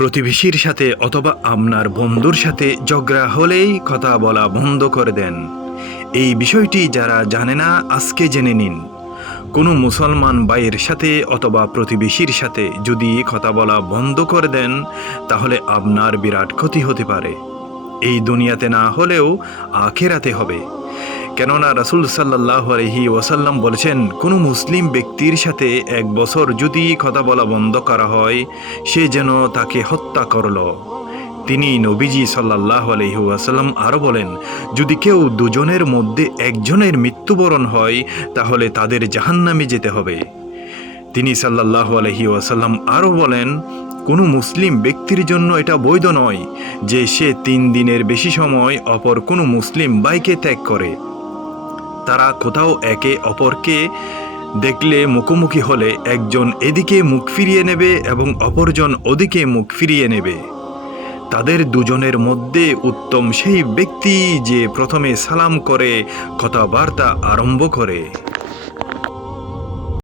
প্রতিবেশীর সাথে অথবা আপনার বন্ধুর সাথে ঝগড়া হলেই কথা বলা বন্ধ করে দেন। এই বিষয়টি যারা জানে না আজকে জেনে নিন। কোনো মুসলমান ভাইয়ের সাথে অথবা প্রতিবেশীর সাথে যদি কথা বলা বন্ধ করে দেন তাহলে আপনার বিরাট ক্ষতি হতে পারে। এই দুনিয়াতে না হলেও আখিরাতে হবে। কেননা রাসূল সাল্লাল্লাহু আলাইহি ওয়াসাল্লাম বলেছেন, কোনো মুসলিম ব্যক্তির সাথে 1 বছর যদি কথা বলা বন্ধ করা হয় সে যেন তাকে হত্যা করল। তিনি নবীজি সাল্লাল্লাহু আলাইহি ওয়াসাল্লাম আরও বলেন, যদি কেউ দুজনের মধ্যে একজনের মৃত্যুবরণ হয় তাহলে তাদের জাহান্নামে যেতে হবে। তিনি সাল্লাল্লাহু আলাইহি ওয়াসাল্লাম আরও বলেন, কোনো মুসলিম ব্যক্তির জন্য এটা বৈধ নয় যে সে 3 দিনের বেশি সময় অপর কোনো মুসলিম ভাইকে ত্যাগ করে। তারা কোথাও একে অপরকে দেখলে মুখোমুখি হলে একজন এদিকে মুখ ফিরিয়ে নেবে এবং অপরজন ওদিকে মুখ ফিরিয়ে নেবে। তাদের দুজনের মধ্যে উত্তম সেই ব্যক্তি যে প্রথমে সালাম করে কথাবার্তা আরম্ভ করে।